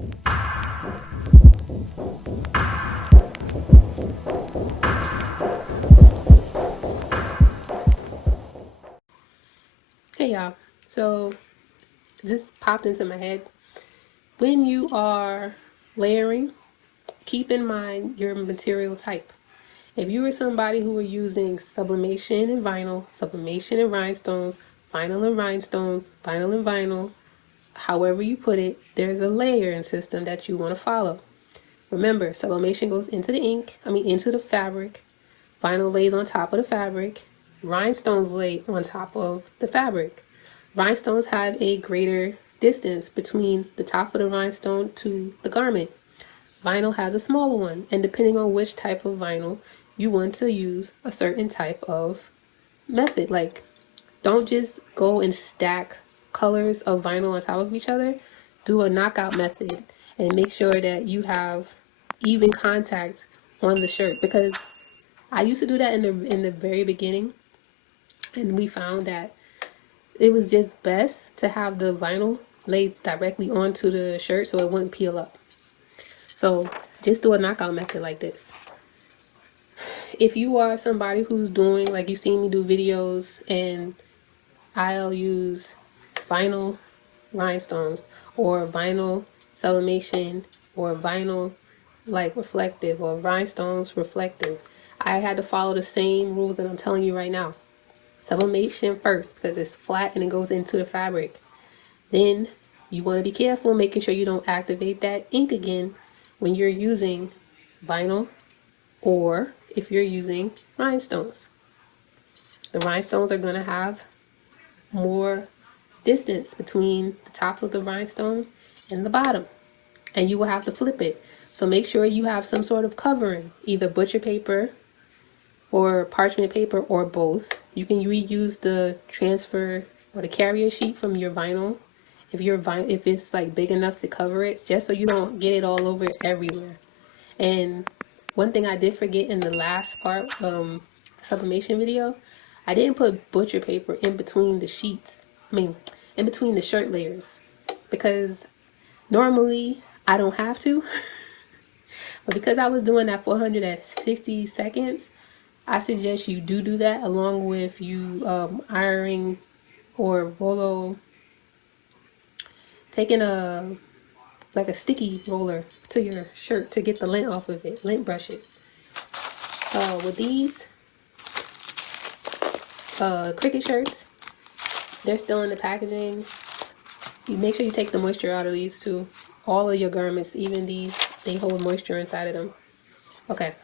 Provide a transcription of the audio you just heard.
Hey y'all, so this popped into my head. When you are layering, keep in mind your material type. If you were somebody who were using sublimation and vinyl, sublimation and rhinestones, vinyl and rhinestones, vinyl and vinyl, however you put it, there's a layering system that you want to follow. Remember, sublimation goes into the into the fabric, vinyl lays on top of the fabric, rhinestones lay on top of the fabric. Rhinestones have a greater distance between the top of the rhinestone to the garment. Vinyl has a smaller one, and depending on which type of vinyl, you want to use a certain type of method. Like, don't just go and stack colors of vinyl on top of each other. Do a knockout method and make sure that you have even contact on the shirt, because I used to do that in the very beginning, and we found that it was just best to have the vinyl laid directly onto the shirt so it wouldn't peel up. So just do a knockout method like this. If you are somebody who's doing, like you've seen me do videos, and I'll use vinyl rhinestones or vinyl sublimation or vinyl like reflective or rhinestones reflective, I had to follow the same rules that I'm telling you right now. Sublimation first because it's flat and it goes into the fabric. Then you want to be careful making sure you don't activate that ink again when you're using vinyl or if you're using rhinestones. The rhinestones are going to have more distance between the top of the rhinestone and the bottom, and you will have to flip it. So make sure you have some sort of covering, either butcher paper or parchment paper or both. You can reuse the transfer or the carrier sheet from your vinyl if it's like big enough to cover it, just so you don't get it all over everywhere. And one thing I did forget in the last part, sublimation video, I didn't put butcher paper in between the sheets. In between the shirt layers, because normally I don't have to, but because I was doing that 460 seconds, I suggest you do that along with you ironing or taking a sticky roller to your shirt to get the lint off of it, lint brush it. With these cricket shirts, they're still in the packaging. You make sure you take the moisture out of these too. All of your garments, even these, they hold moisture inside of them. Okay.